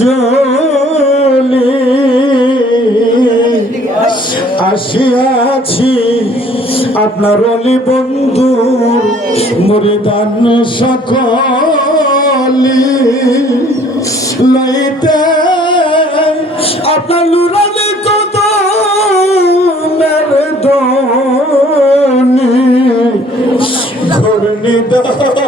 জলি আসিয়াছি, আপনার অলি বন্ধুর মরিদান সকলি লইতে। আপনার নুরানি কত মেরে দনি ঘূর্ণি দলে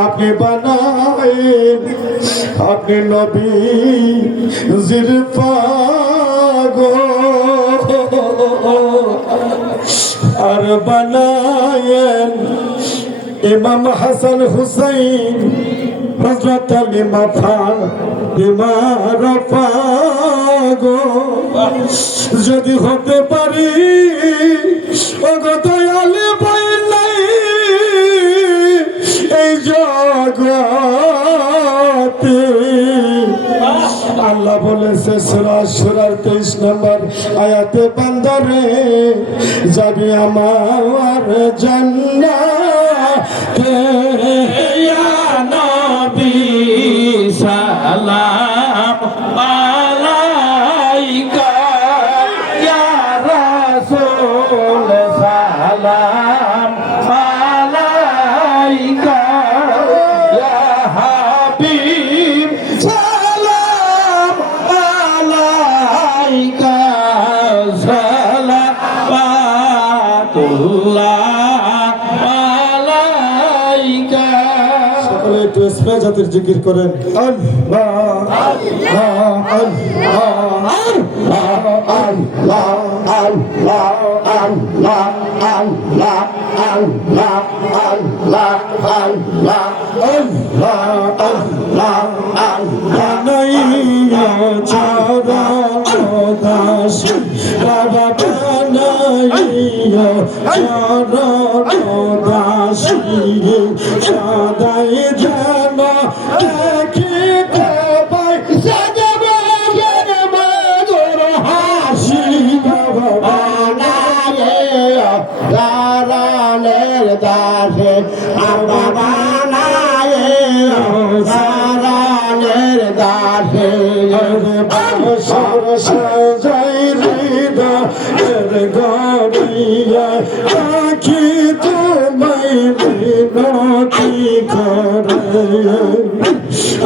আপনি বানাইন আপনি নবী জিরফা গো আর বানায়েন ইমাম হাসান হুসাইন হজরত আলী মাফা ইমার গো যদি হতে পারি ও গো দয়ালে বই নাই এই জগতে আল্লাহ বলেছে সুরা সুরার তেইশ নম্বর আয়াতে বান্দারে যাবি আমার জান্নাতে। ইয়া সকলে একটু স্পে জাতির জিকির করেন আল্লাহ বাবা বানাইয়া চরণ হৃদয়ের গড়িয়া রাখি তোমায় মিনতি করে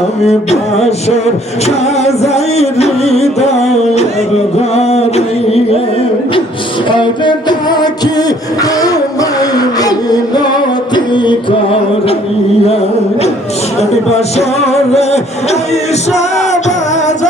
আমি বাসর সাজাই হৃদয়ের গড়িয়া আরে ডাকি তোমায় মিনতি করিয়া আমি বাসরে বাজাও